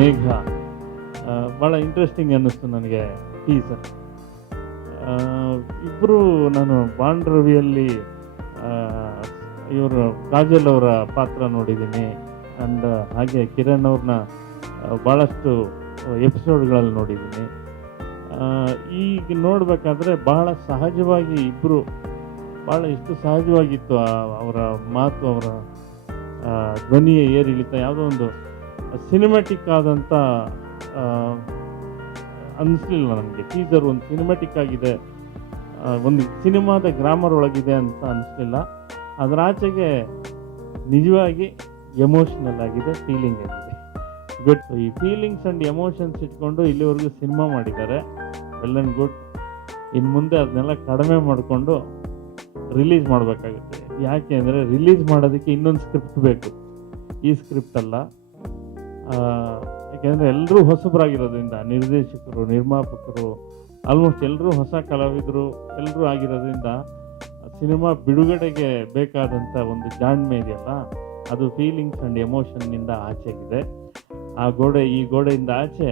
ಮೇಘ. ಭಾಳ ಇಂಟ್ರೆಸ್ಟಿಂಗ್ ಅನ್ನಿಸ್ತು ನನಗೆ ಟೀಸರ್ ಇಬ್ಬರು ನಾನು ಬಾಂಡ್ ರವಿಯಲ್ಲಿ ಇವರು ಕಾಜಲ್ ಅವರ ಪಾತ್ರ ನೋಡಿದ್ದೀನಿ. ಆ್ಯಂಡ್ ಹಾಗೆ ಕಿರಣ್ ಅವ್ರನ್ನ ಭಾಳಷ್ಟು ಎಪಿಸೋಡ್ಗಳಲ್ಲಿ ನೋಡಿದ್ದೀನಿ. ಈಗ ನೋಡಬೇಕಾದ್ರೆ ಬಹಳ ಸಹಜವಾಗಿ ಇಬ್ಬರು ಭಾಳ ಎಷ್ಟು ಸಹಜವಾಗಿತ್ತು ಅವರ ಮಾತು, ಅವರ ಧ್ವನಿಯ ಏರಿಳಿತ, ಯಾವುದೋ ಒಂದು ಸಿನಿಮ್ಯಾಟಿಕ್ ಆದಂಥ ಅನ್ನಿಸ್ಲಿಲ್ಲ ನನಗೆ ಟೀಸರ್ ಒಂದು ಸಿನಿಮ್ಯಾಟಿಕ್ ಆಗಿದೆ. ಒಂದು ಸಿನಿಮಾದ ಗ್ರಾಮರ್ ಒಳಗಿದೆ ಅಂತ ಅನ್ನಿಸ್ಲಿಲ್ಲ ಅದರ ಆಚೆಗೆ ನಿಜವಾಗಿ ಎಮೋಷ್ನಲ್ ಆಗಿದೆ ಫೀಲಿಂಗ್ ಆಗಿದೆ. ಗುಡ್ ಈ ಫೀಲಿಂಗ್ಸ್ ಆ್ಯಂಡ್ ಎಮೋಷನ್ಸ್ ಇಟ್ಕೊಂಡು ಇಲ್ಲಿವರೆಗೂ ಸಿನಿಮಾ ಮಾಡಿದ್ದಾರೆ. ವೆಲ್ ಆ್ಯಂಡ್ ಗುಡ್ ಇನ್ನು ಮುಂದೆ ಅದನ್ನೆಲ್ಲ ಕಡಿಮೆ ಮಾಡಿಕೊಂಡು ರಿಲೀಸ್ ಮಾಡಬೇಕಾಗುತ್ತೆ. ಯಾಕೆ ಅಂದರೆ ರಿಲೀಸ್ ಮಾಡೋದಕ್ಕೆ ಇನ್ನೊಂದು ಸ್ಕ್ರಿಪ್ಟ್ ಬೇಕು. ಈ ಸ್ಕ್ರಿಪ್ಟ್ ಅಲ್ಲ. ಯಾಕೆಂದರೆ ಎಲ್ಲರೂ ಹೊಸಬರಾಗಿರೋದ್ರಿಂದ ನಿರ್ದೇಶಕರು, ನಿರ್ಮಾಪಕರು ಆಲ್ಮೋಸ್ಟ್ ಎಲ್ಲರೂ ಹೊಸ ಕಲಾವಿದರು ಎಲ್ಲರೂ ಆಗಿರೋದ್ರಿಂದ ಸಿನಿಮಾ ಬಿಡುಗಡೆಗೆ ಬೇಕಾದಂಥ ಒಂದು ಜಾಣ್ಮೆ ಇದೆಯಲ್ಲ, ಅದು ಫೀಲಿಂಗ್ಸ್ ಆ್ಯಂಡ್ ಎಮೋಷನ್ನಿಂದ ಆಚೆಗಿದೆ. ಆ ಗೋಡೆ, ಈ ಗೋಡೆಯಿಂದ ಆಚೆ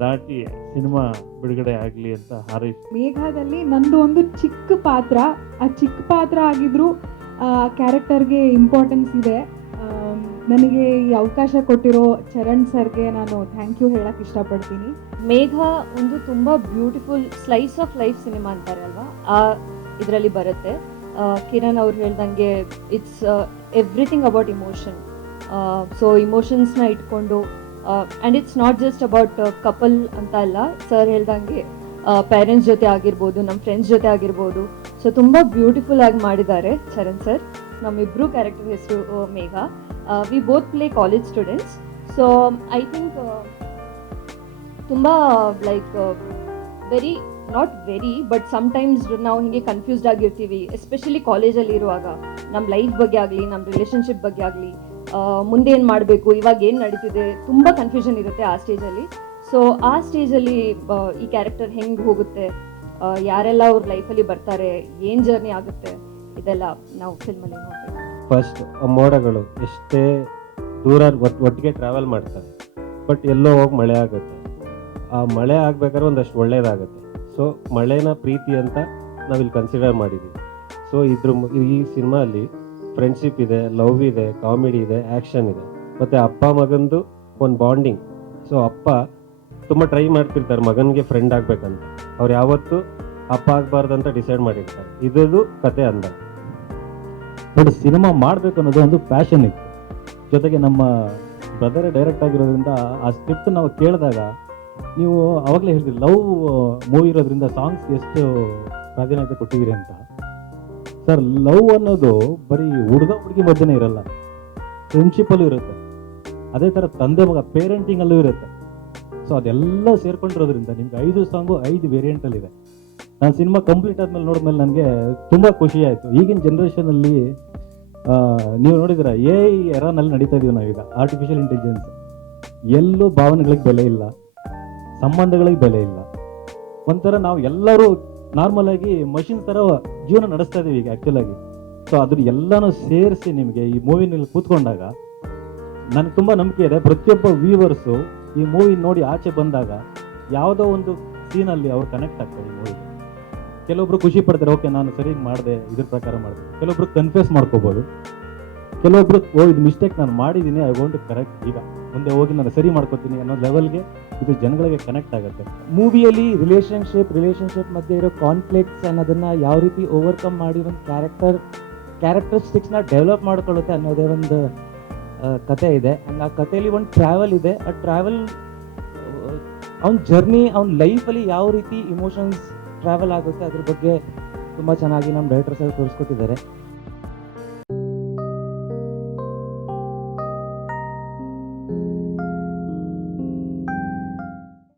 ದಾಟಿ ಸಿನಿಮಾ ಬಿಡುಗಡೆ ಆಗಲಿ ಅಂತ ಹಾರೈಸ್ ಮೇಘದಲ್ಲಿ ನಂದು ಒಂದು ಚಿಕ್ಕ ಪಾತ್ರ, ಆ ಚಿಕ್ಕ ಪಾತ್ರ ಆಗಿದ್ರು ಕ್ಯಾರೆಕ್ಟರ್ಗೆ ಇಂಪಾರ್ಟೆನ್ಸ್ ಇದೆ. ನನಗೆ ಈ ಅವಕಾಶ ಕೊಟ್ಟಿರೋ ಚರಣ್ ಸರ್ಗೆ ನಾನು ಥ್ಯಾಂಕ್ ಯು ಹೇಳಕ್ ಇಷ್ಟಪಡ್ತೀನಿ. ಮೇಘ ಒಂದು ತುಂಬ beautiful slice of life cinema ಅಂತಾರೆ ಅಲ್ವಾ? ಆ ಇದರಲ್ಲಿ ಬರುತ್ತೆ. ಕಿರಣ್ ಅವ್ರು ಹೇಳ್ದಂಗೆ it's everything about emotion so ಇಮೋಷನ್ಸ್ನ ಇಟ್ಕೊಂಡು and it's not just about couple ಅಂತ ಅಲ್ಲ ಸರ್ ಹೇಳ್ದಂಗೆ ಪೇರೆಂಟ್ಸ್ ಜೊತೆ ಆಗಿರ್ಬೋದು ನಮ್ಮ ಫ್ರೆಂಡ್ಸ್ ಜೊತೆ ಆಗಿರ್ಬೋದು. ಸೊ ತುಂಬ ಬ್ಯೂಟಿಫುಲ್ ಆಗಿ ಮಾಡಿದ್ದಾರೆ ಚರಣ್ ಸರ್ ನಮ್ಮಿಬ್ರು ಕ್ಯಾರೆಕ್ಟರ್ ಹೆಸರು Megha. We both play college students so I think ತುಂಬ like very not very but sometimes ನಾವು ಹಿಂಗೆ ಕನ್ಫ್ಯೂಸ್ಡ್ ಆಗಿರ್ತೀವಿ ಎಸ್ಪೆಷಲಿ ಕಾಲೇಜಲ್ಲಿ ಇರುವಾಗ. ನಮ್ಮ ಲೈಫ್ ಬಗ್ಗೆ ಆಗಲಿ ನಮ್ಮ ರಿಲೇಷನ್ಶಿಪ್ ಬಗ್ಗೆ ಆಗಲಿ ಮುಂದೆ ಏನು ಮಾಡಬೇಕು, ಇವಾಗ ಏನು ನಡೀತಿದೆ, ತುಂಬ ಕನ್ಫ್ಯೂಷನ್ ಇರುತ್ತೆ ಆ ಸ್ಟೇಜಲ್ಲಿ ಸೊ ಆ ಸ್ಟೇಜಲ್ಲಿ ಈ ಕ್ಯಾರೆಕ್ಟರ್ ಹೆಂಗೆ ಹೋಗುತ್ತೆ ಯಾರೆಲ್ಲ ಅವ್ರ ಲೈಫಲ್ಲಿ ಬರ್ತಾರೆ, ಏನು ಜರ್ನಿ ಆಗುತ್ತೆ, ಇದೆಲ್ಲ ನಾವು ಫಿಲ್ಮಲ್ಲಿ ನೋಡ್ಬೇಕು. ಫಸ್ಟ್ ಮೋಡಗಳು ಎಷ್ಟೇ ದೂರ ಒಟ್- ಒಟ್ಟಿಗೆ ಟ್ರಾವೆಲ್ ಮಾಡ್ತಾರೆ ಬಟ್ ಎಲ್ಲೋ ಹೋಗಿ ಮಳೆ ಆಗುತ್ತೆ. ಆ ಮಳೆ ಆಗಬೇಕಾದ್ರೆ ಒಂದಷ್ಟು ಒಳ್ಳೇದಾಗುತ್ತೆ. ಸೊ ಮಳೆನ ಪ್ರೀತಿ ಅಂತ ನಾವಿಲ್ಲಿ ಕನ್ಸಿಡರ್ ಮಾಡಿದ್ದೀವಿ ಸೊ ಇದ್ರ ಈ ಸಿನಿಮಾಲಿ ಫ್ರೆಂಡ್ಶಿಪ್ ಇದೆ ಲವ್ ಇದೆ ಕಾಮಿಡಿ ಇದೆ ಆ್ಯಕ್ಷನ್ ಇದೆ. ಮತ್ತು ಅಪ್ಪ ಮಗಂದು ಒಂದು ಬಾಂಡಿಂಗ್ ಸೊ ಅಪ್ಪ ತುಂಬ ಟ್ರೈ ಮಾಡ್ತಿರ್ತಾರೆ ಮಗನಿಗೆ ಫ್ರೆಂಡ್ ಆಗಬೇಕಂತ. ಅವ್ರು ಯಾವತ್ತೂ ಅಪ್ಪ ಆಗಬಾರ್ದಂತ ಡಿಸೈಡ್ ಮಾಡಿರ್ತಾರೆ. ಇದ್ದು ಕತೆ ಅಂದ. ಬಟ್ ಸಿನಿಮಾ ಮಾಡಬೇಕು ಅನ್ನೋದು ಒಂದು ಪ್ಯಾಷನ್ ಇತ್ತು. ಜೊತೆಗೆ ನಮ್ಮ ಬ್ರದರೇ ಡೈರೆಕ್ಟ್ ಆಗಿರೋದ್ರಿಂದ ಆ ಸ್ಕ್ರಿಪ್ಟ್ ನಾವು ಕೇಳಿದಾಗ ನೀವು ಅವಾಗಲೇ ಹೇಳಿದ್ರಿ, ಲವ್ ಮೂವಿ ಇರೋದ್ರಿಂದ ಸಾಂಗ್ಸ್ ಎಷ್ಟು ಪ್ರಾಧಾನ್ಯತೆ ಕೊಟ್ಟಿದ್ದೀರಿ ಅಂತ. ಸರ್ ಲವ್ ಅನ್ನೋದು ಬರೀ ಹುಡುಗ ಹುಡುಗಿ ಮಧ್ಯನೇ ಇರಲ್ಲ ಫ್ರೆಂಡ್ಶಿಪ್ಪಲ್ಲೂ ಇರುತ್ತೆ. ಅದೇ ಥರ ತಂದೆ ಮಗ ಪೇರೆಂಟಿಂಗಲ್ಲೂ ಇರುತ್ತೆ. ಸೊ ಅದೆಲ್ಲ ಸೇರ್ಕೊಂಡಿರೋದ್ರಿಂದ ನಿಮ್ಗೆ ಐದು ಸಾಂಗು ಐದು ವೇರಿಯಂಟಲ್ಲಿದೆ ನಾನು ಸಿನಿಮಾ ಕಂಪ್ಲೀಟ್ ಆದ್ಮೇಲೆ ನೋಡಿದ್ಮೇಲೆ ನನಗೆ ತುಂಬ ಖುಷಿ ಆಯಿತು. ಈಗಿನ ಜನ್ರೇಷನಲ್ಲಿ ನೀವು ನೋಡಿದ್ರ ಎ ಎರಾನಲ್ಲಿ ನಡೀತಾ ಇದೀವಿ ನಾವೀಗ ಆರ್ಟಿಫಿಷಿಯಲ್ ಇಂಟೆಲಿಜೆನ್ಸ್ ಎಲ್ಲೂ ಭಾವನೆಗಳಿಗೆ ಬೆಲೆ ಇಲ್ಲ, ಸಂಬಂಧಗಳಿಗೆ ಬೆಲೆ ಇಲ್ಲ. ಒಂಥರ ನಾವು ಎಲ್ಲರೂ ನಾರ್ಮಲ್ ಆಗಿ ಮಷಿನ್ ಥರ ಜೀವನ ನಡೆಸ್ತಾ ಇದೀವಿ ಈಗ ಆ್ಯಕ್ಚುಲ್ ಆಗಿ. ಸೊ ಅದ್ರ ಎಲ್ಲನೂ ಸೇರಿಸಿ ನಿಮಗೆ ಈ ಮೂವಿನಲ್ಲಿ ಕೂತ್ಕೊಂಡಾಗ, ನನಗೆ ತುಂಬ ನಂಬಿಕೆ ಇದೆ. ಪ್ರತಿಯೊಬ್ಬ ವ್ಯೂವರ್ಸು ಈ ಮೂವಿ ನೋಡಿ ಆಚೆ ಬಂದಾಗ, ಯಾವುದೋ ಒಂದು ಸೀನಲ್ಲಿ ಅವ್ರು ಕನೆಕ್ಟ್ ಆಗ್ತಾರೆ ಈ ಮೂವಿಗೆ ಕೆಲವೊಬ್ರು ಖುಷಿ ಪಡ್ತಾರೆ, ಓಕೆ, ನಾನು ಸರಿಯಾಗಿ ಮಾಡಿದೆ, ಇದ್ರ ಪ್ರಕಾರ ಮಾಡಿದೆ. ಕೆಲವೊಬ್ರು ಕನ್ಫ್ಯೂಸ್ ಮಾಡ್ಕೋಬೋದು. ಕೆಲವೊಬ್ರು, ಓ, ಇದು ಮಿಸ್ಟೇಕ್ ನಾನು ಮಾಡಿದ್ದೀನಿ ಐ ವಾಂಟ್ ಕರೆಕ್ಟ್ ಈಗ. ಮುಂದೆ ಹೋಗಿ ನಾನು ಸರಿ ಮಾಡ್ಕೋತೀನಿ ಅನ್ನೋ ಲೆವೆಲ್ಗೆ ಇದು ಜನಗಳಿಗೆ ಕನೆಕ್ಟ್ ಆಗುತ್ತೆ. ಮೂವಿಯಲ್ಲಿ ರಿಲೇಶನ್ಶಿಪ್ ರಿಲೇಶನ್ಶಿಪ್ ಮಧ್ಯೆ ಇರೋ ಕಾನ್ಫ್ಲಿಕ್ಟ್ಸ್ ಅನ್ನೋದನ್ನ ಯಾವ ರೀತಿ ಓವರ್ಕಮ್ ಮಾಡಿ ಒಂದು ಕ್ಯಾರೆಕ್ಟರ್ ಕ್ಯಾರೆಕ್ಟರಿಸ್ಟಿಕ್ಸ್ನ ಡೆವಲಪ್ ಮಾಡ್ಕೊಳ್ಳುತ್ತೆ ಅನ್ನೋದೇ ಒಂದು ಕತೆ ಇದೆ. ಆ್ಯಂಡ್ ಆ ಕಥೆಯಲ್ಲಿ ಒಂದು ಟ್ರಾವೆಲ್ ಇದೆ. ಆ ಟ್ರಾವೆಲ್ ಅವ್ನ ಜರ್ನಿ ಅವ್ನ ಲೈಫಲ್ಲಿ ಯಾವ ರೀತಿ ಇಮೋಷನ್ಸ್ ಟ್ರಾವೆಲ್ ಆಗುತ್ತೆ ಅದ್ರ ಬಗ್ಗೆ ತುಂಬ ಚೆನ್ನಾಗಿ ನಮ್ಮ ಡೈರೆಕ್ಟರ್ ಸರ್ ತೋರಿಸ್ಕೊತಿದ್ದಾರೆ